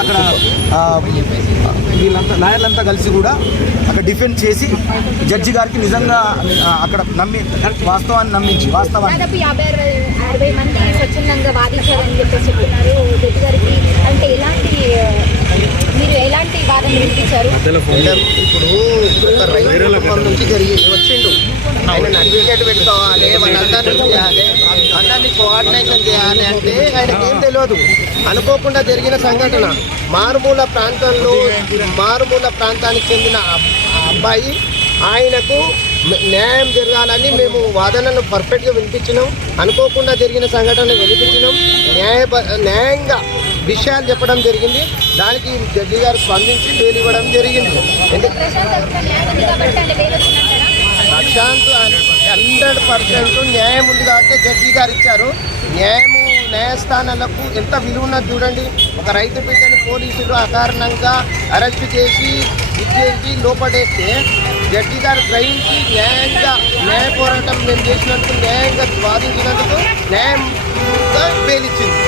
అక్కడ వీళ్ళంతా లాయర్లంతా కలిసి కూడా అక్కడ డిఫెండ్ చేసి జడ్జి గారికి నిజంగా అక్కడ నమ్మి వాస్తవాన్ని నమ్మించి వాస్తవాన్ని 50-60 మంది స్వచ్ఛందంగా వాదించాలని చెప్పేసి చెప్తున్నారు జడ్జి గారికి. అంటే మీరు ఎలాంటి వాదన వినిపించారు? ఇప్పుడు రైతు నుంచి జరిగి వచ్చిండు, ఆయన అడ్వకేట్ పెట్టుకోవాలి, వాళ్ళందరినీ చేయాలి, అందరినీ కోఆర్డినేషన్ చేయాలి అంటే ఆయనకి ఏం తెలియదు. అనుకోకుండా జరిగిన సంఘటన, మారుమూల ప్రాంతానికి చెందిన అబ్బాయి, ఆయనకు న్యాయం జరగాలని మేము వాదనలు పర్ఫెక్ట్గా వినిపించినాం. అనుకోకుండా జరిగిన సంఘటన వినిపించినాం, న్యాయంగా విషయాలు చెప్పడం జరిగింది. దానికి జడ్జి గారు స్పందించి బెయిల్ ఇవ్వడం జరిగింది. ప్రశాంత్ 100% న్యాయం ఉంది కాబట్టి జడ్జి గారు ఇచ్చారు. న్యాయస్థానాలకు ఎంత విలువ ఉన్నది చూడండి. ఒక రైతు బిడ్డని పోలీసులు అకారణంగా అరెస్ట్ చేసి ఇచ్చేసి లోపడేస్తే జడ్జి గారు గ్రహించి న్యాయ పోరాటం మేము చేసినందుకు, న్యాయంగా వాదించినందుకు న్యాయంగా బెయిల్ ఇచ్చింది.